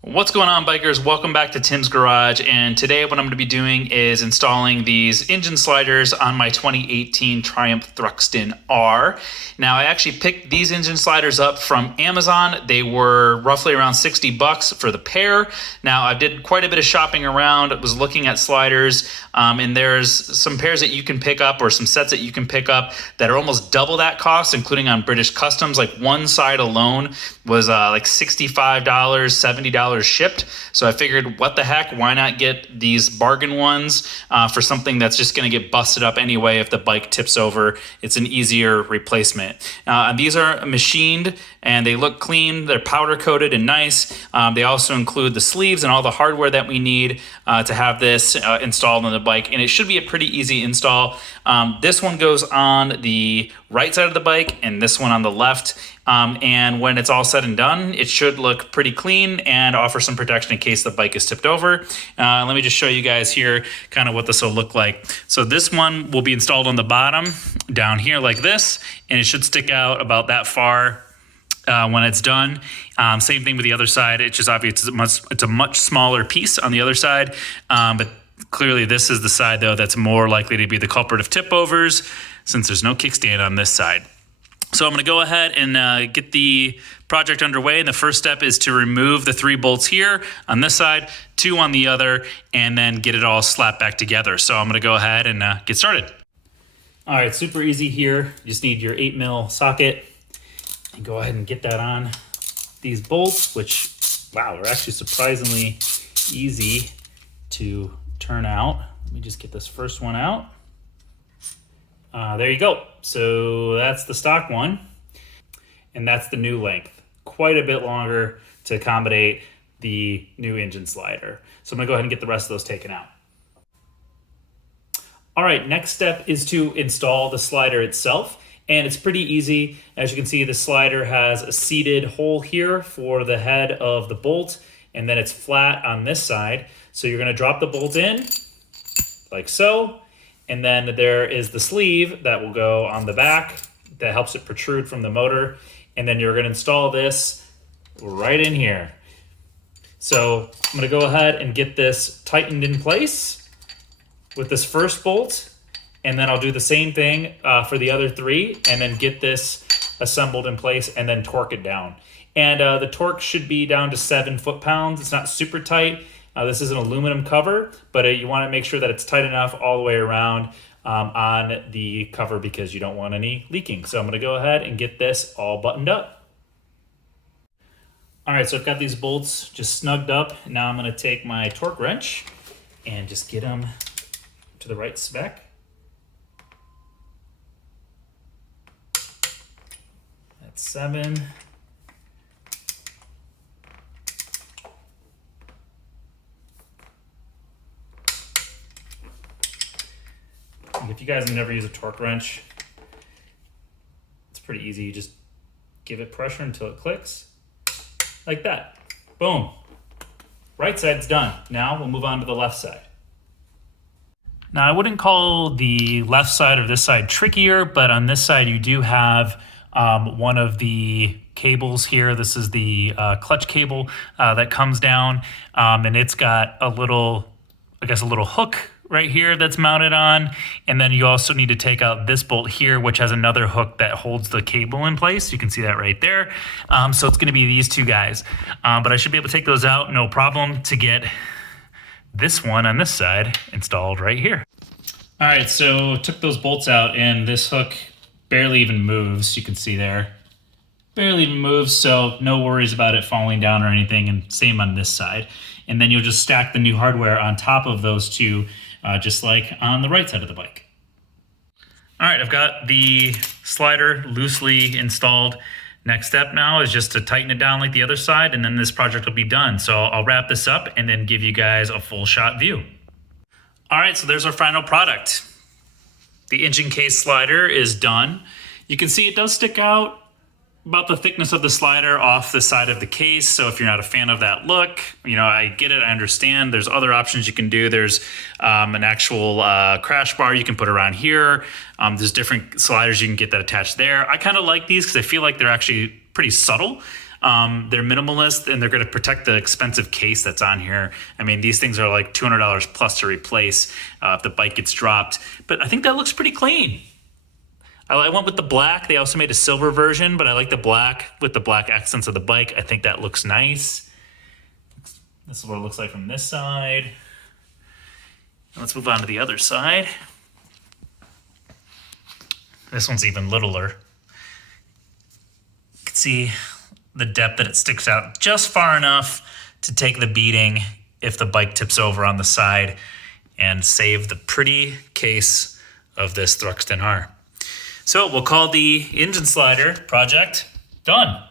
What's going on, bikers? Welcome back to Tim's Garage, and today what I'm going to be doing is installing these engine sliders on my 2018 Triumph Thruxton R. Now, I actually picked these engine sliders up from Amazon. They were roughly around 60 bucks for the pair. Now, I did quite a bit of shopping around, was looking at sliders, and there's some pairs that you can pick up or some sets that you can pick up that are almost double that cost, including on British Customs. Like one side alone was like $65, $70 shipped. So I figured, what the heck, why not get these bargain ones for something that's just going to get busted up anyway if the bike tips over. It's an easier replacement. These are machined and they look clean. They're powder coated and nice. They also include the sleeves and all the hardware that we need to have this installed on the bike, and it should be a pretty easy install. This one goes on the right side of the bike and this one on the left. And when it's all said and done, it should look pretty clean and offer some protection in case the bike is tipped over. Let me just show you guys here kind of what this will look like. So this one will be installed on the bottom down here like this, and it should stick out about that far when it's done. Same thing with the other side. It's just obvious it's a much smaller piece on the other side, but clearly this is the side though that's more likely to be the culprit of tip overs, since there's no kickstand on this side. So I'm going to go ahead and get the project underway. And the first step is to remove the 3 bolts here on this side, 2 on the other, and then get it all slapped back together. So I'm going to go ahead and get started. All right, super easy here. You just need your 8mm socket and go ahead and get that on these bolts, which, wow, are actually surprisingly easy to turn out. Let me just get this first one out. There you go. So that's the stock one, and that's the new length. Quite a bit longer to accommodate the new engine slider. So I'm gonna go ahead and get the rest of those taken out. All right, next step is to install the slider itself, and it's pretty easy. As you can see, the slider has a seated hole here for the head of the bolt, and then it's flat on this side. So you're gonna drop the bolt in like so. And then there is the sleeve that will go on the back that helps it protrude from the motor. And then you're going to install this right in here. So I'm going to go ahead and get this tightened in place with this first bolt. And then I'll do the same thing for the other 3, and then get this assembled in place and then torque it down. And the torque should be down to 7 foot-pounds. It's not super tight. This is an aluminum cover, but you want to make sure that it's tight enough all the way around on the cover, because you don't want any leaking. So I'm going to go ahead and get this all buttoned up. All right, so I've got these bolts just snugged up. Now I'm going to take my torque wrench and just get them to the right spec. That's 7. If you guys have never used a torque wrench, it's pretty easy. You just give it pressure until it clicks, like that. Boom. Right side's done. Now we'll move on to the left side. Now, I wouldn't call the left side or this side trickier, but on this side you do have one of the cables here. This is the clutch cable that comes down, and it's got a little, I guess, a little hook right here that's mounted on. And then you also need to take out this bolt here, which has another hook that holds the cable in place. You can see that right there. So it's gonna be these 2 guys. But I should be able to take those out, no problem, to get this one on this side installed right here. All right, so took those bolts out, and this hook barely even moves. You can see there, barely even moves, so no worries about it falling down or anything, and same on this side. And then you'll just stack the new hardware on top of those 2, just like on the right side of the bike. All right, I've got the slider loosely installed. Next step now is just to tighten it down like the other side, and then this project will be done. So I'll wrap this up and then give you guys a full shot view. All right, so there's our final product. The engine case slider is done. You can see it does stick out about the thickness of the slider off the side of the case. So if you're not a fan of that look, you know, I get it, I understand. There's other options you can do. There's an actual crash bar you can put around here. There's different sliders you can get that attached there. I kind of like these because I feel like they're actually pretty subtle. They're minimalist and they're going to protect the expensive case that's on here. I mean, these things are like $200 plus to replace if the bike gets dropped. But I think that looks pretty clean. I went with the black. They also made a silver version, but I like the black with the black accents of the bike. I think that looks nice. This is what it looks like from this side. Let's move on to the other side. This one's even littler. You can see the depth that it sticks out just far enough to take the beating if the bike tips over on the side and save the pretty case of this Thruxton R. So we'll call the engine slider project done.